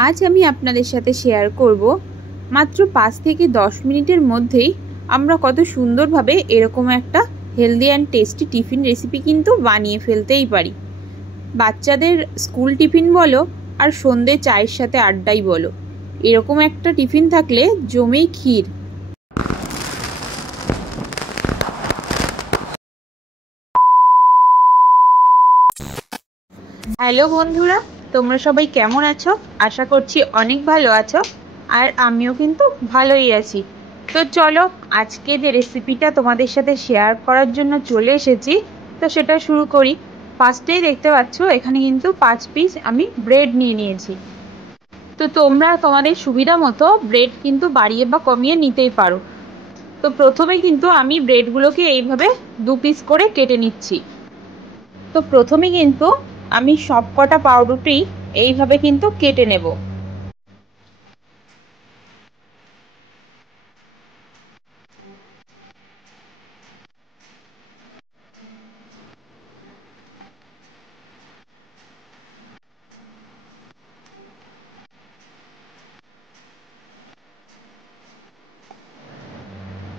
আজ আমি আপনাদের সাথে শেয়ার করব মাত্র 5 থেকে 10 মিনিটের মধ্যেই আমরা কত সুন্দরভাবে এরকম একটা healthy and tasty tiffin recipe কিন্তু বানিয়ে ফেলতেই পারি। বাচ্চাদের স্কুল টিফিন বলো আর সন্ধ্যে চায়ের সাথে আড্ডাই বলো, এরকম একটা টিফিন থাকলে জমেই ক্ষীর। হ্যালো বন্ধুরা, তোমরা সবাই কেমন আছো? আশা করছি অনেক ভালো আছো, আর আমিও কিন্তু ভালোই আছি। তো চলো, আজকে যে রেসিপিটা তোমাদের সাথে শেয়ার করার জন্য চলে এসেছি, তো সেটা শুরু করি। ফার্স্টেই দেখতে পাচ্ছ এখানে কিন্তু 5 পিস আমি ব্রেড নিয়ে নিয়েছি। তো তোমরা তোমাদের সুবিধা মতো ব্রেড কিন্তু বাড়িয়ে বা কমিয়ে নিতেই পারো। তো প্রথমে কিন্তু আমি ব্রেডগুলোকে এইভাবে 2 পিস করে কেটে নিচ্ছি। তো প্রথমে কিন্তু আমি সব কটা পাউরুটি এইভাবে কিন্তু কেটে নেব।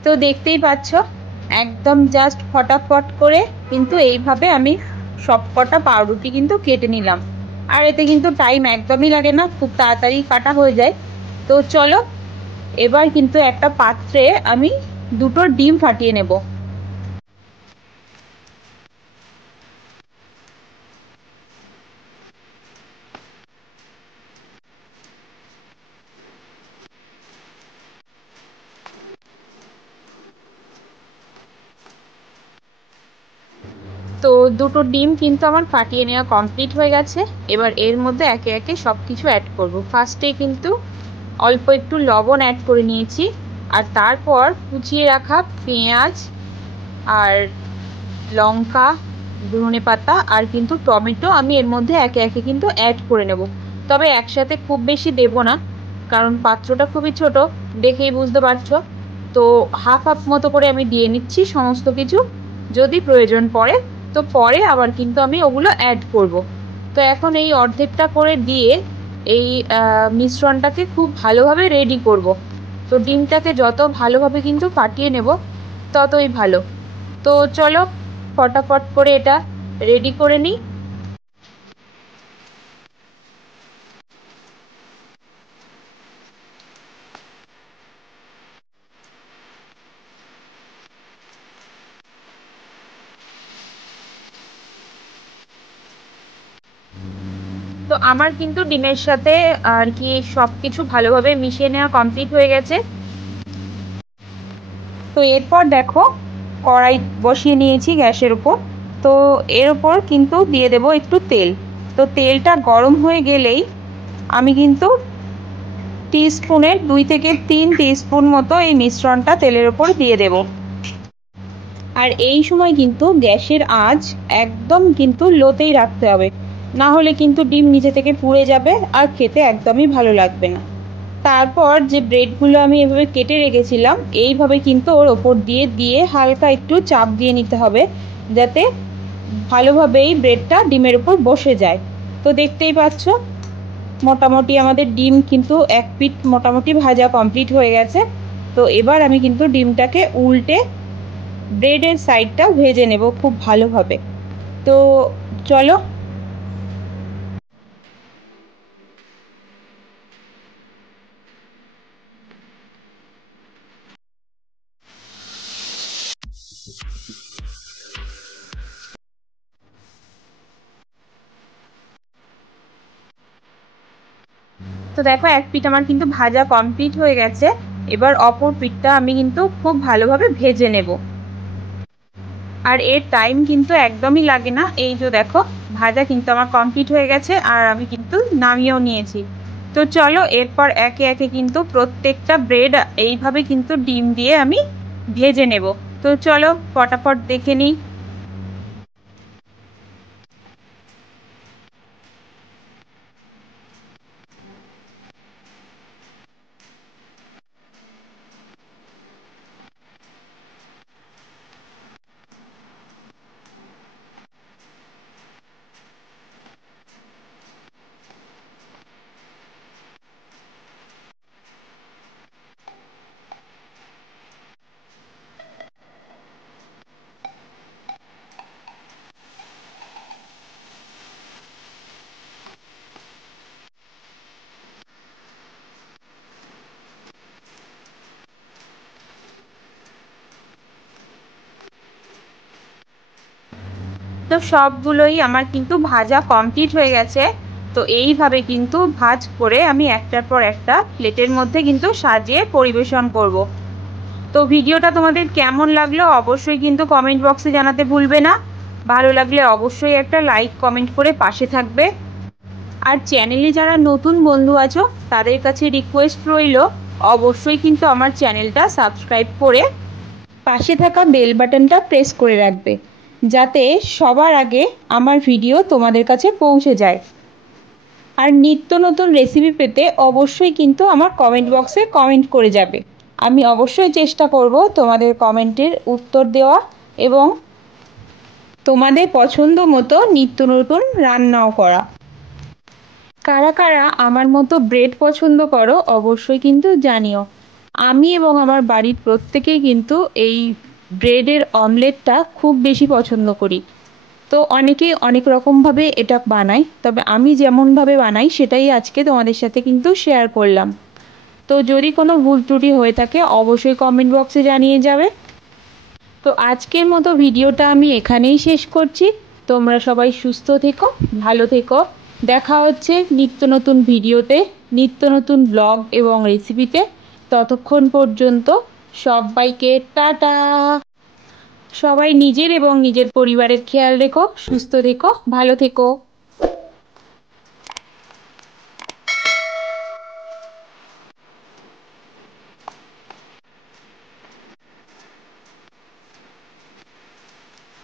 তো দেখতেই পাচ্ছ একদম জাস্ট ফটাফট করে কিন্তু এইভাবে আমি সব কটা পাউরুটি কিন্তু কেটে নিলাম। আর এতে কিন্তু টাইম একদমই লাগে না, খুব তাড়াতাড়ি কাটা হয়ে যায়। তো চলো, এবার কিন্তু একটা পাত্রে আমি 2টো ডিম ফাটিয়ে নেব। তো 2টো ডিম কিন্তু আমার ফাটিয়ে নেওয়া কমপ্লিট হয়ে গেছে। এবার এর মধ্যে একে একে সব কিছু অ্যাড করব। ফার্স্টে কিন্তু অল্প একটু লবণ অ্যাড করে নিয়েছি, আর তারপর কুচিয়ে রাখা পেঁয়াজ আর লঙ্কা, ধনেপাতা আর কিন্তু টমেটো আমি এর মধ্যে একে একে কিন্তু অ্যাড করে নেব। তবে একসাথে খুব বেশি দেব না, কারণ পাত্রটা খুবই ছোট, দেখেই বুঝতে পারছো। তো হাফ হাফ মতো করে আমি দিয়ে নিচ্ছি সমস্ত কিছু। যদি প্রয়োজন পড়ে তো পরে আবার কিন্তু আমি ওগুলো অ্যাড করব। তো এখন এই অর্ধেকটা করে দিয়ে এই মিশ্রণটাকে খুব ভালোভাবে রেডি করব। তো ডিমটাকে যত ভালোভাবে কিন্তু ফাটিয়ে নেব ততই ভালো। তো চলো ফটাফট করে এটা রেডি করে নিই। তো আমার কিন্তু ডিমের সাথে আর কি সব কিছু ভালোভাবে মিশিয়ে নেওয়া কমপ্লিট হয়ে গেছে। তো এরপর দেখো, কড়াই বসিয়ে নিয়েছি গ্যাসের উপর। তো এর উপর কিন্তু দিয়ে দেব একটু তেল। তো তেলটা গরম হয়ে গেলেই আমি কিন্তু টিস্পুনের 2 থেকে 3 টিস্পুন মতো এই মিশ্রণটা তেলের উপর দিয়ে দেব। আর এই সময় কিন্তু গ্যাসের আঁচ একদম কিন্তু লোতেই রাখতে হবে, না হলে কিন্তু ডিম নিচে থেকে পুড়ে যাবে আর খেতে একদমই ভালো লাগবে না। তারপর যে ব্রেডগুলো আমি এভাবে কেটে রেখেছিলাম এইভাবে কিন্তু ওর ওপর দিয়ে দিয়ে হালকা একটু চাপ দিয়ে নিতে হবে, যাতে ভালোভাবে এই ব্রেডটা ডিমের উপর বসে যায়। তো দেখতেই পাচ্ছ মোটামুটি আমাদের ডিম কিন্তু এক পিঠ মোটামুটি ভাজা কমপ্লিট হয়ে গেছে। তো এবার আমি কিন্তু ডিমটাকে উল্টে ব্রেডের সাইডটা ভেজে নেব খুব ভালোভাবে। তো চলো। তো দেখো এক পিঠ আমার কিন্তু ভাজা কমপ্লিট হয়ে গেছে। এবার অপর পিঠটা আমি কিন্তু খুব ভালোভাবে ভেজে নেব। আর এর টাইম কিন্তু একদমই লাগে না। এই যে দেখো ভাজা কিন্তু আমার কমপ্লিট হয়ে গেছে আর আমি কিন্তু নামিয়েও নিয়েছি। তো চলো এরপর একে একে কিন্তু প্রত্যেকটা ব্রেড এইভাবে কিন্তু ডিম দিয়ে আমি ভেজে নেব। তো চলো ফটাফট দেখে নিই। তো সবগুলোই আমার কিন্তু ভাজা কমপ্লিট হয়ে গেছে। তো এইভাবে কিন্তু ভাজ করে আমি একটার পর একটা প্লেটের মধ্যে কিন্তু সাজিয়ে পরিবেশন করব। তো ভিডিওটা তোমাদের কেমন লাগলো অবশ্যই কিন্তু কমেন্ট বক্সে জানাতে ভুলবে না। ভালো লাগলে অবশ্যই একটা লাইক কমেন্ট করে পাশে থাকবে। আর চ্যানেলে যারা নতুন বন্ধু আছো তাদের কাছে রিকোয়েস্ট রইল, অবশ্যই কিন্তু আমার চ্যানেলটা সাবস্ক্রাইব করে পাশে থাকা বেল বাটনটা প্রেস করে রাখবে, যাতে সবার আগে আমার ভিডিও তোমাদের কাছে পৌঁছে যায়। আর নিত্য নতুন রেসিপি পেতে অবশ্যই কিন্তু আমার কমেন্ট বক্সে কমেন্ট করে যাবে। আমি অবশ্যই চেষ্টা করব তোমাদের কমেন্টের উত্তর দেওয়া এবং তোমাদের পছন্দ মতো নিত্য নতুন রান্নাও করা। কারা কারা আমার মতো ব্রেড পছন্দ করো অবশ্যই কিন্তু জানিও। আমি এবং আমার বাড়ির প্রত্যেকেই কিন্তু এই ব্রেডের অমলেটটা খুব বেশি পছন্দ করি। তো অনেকেই অনেক রকমভাবে এটা বানায়, তবে আমি যেমনভাবে বানাই সেটাই আজকে তোমাদের সাথে কিন্তু শেয়ার করলাম। তো যদি কোনো ভুল ত্রুটি হয়ে থাকে অবশ্যই কমেন্ট বক্সে জানিয়ে যাবে। তো আজকের মতো ভিডিওটা আমি এখানেই শেষ করছি। তোমরা সবাই সুস্থ থেকো, ভালো থেকো। দেখা হচ্ছে নিত্য নতুন ভিডিওতে, নিত্য নতুন ব্লগ এবং রেসিপিতে। ততক্ষণ পর্যন্ত সবাইকে টাটা। সবাই নিজের এবং নিজের পরিবারের খেয়াল রেখো, সুস্থ থেকো, ভালো থেকো।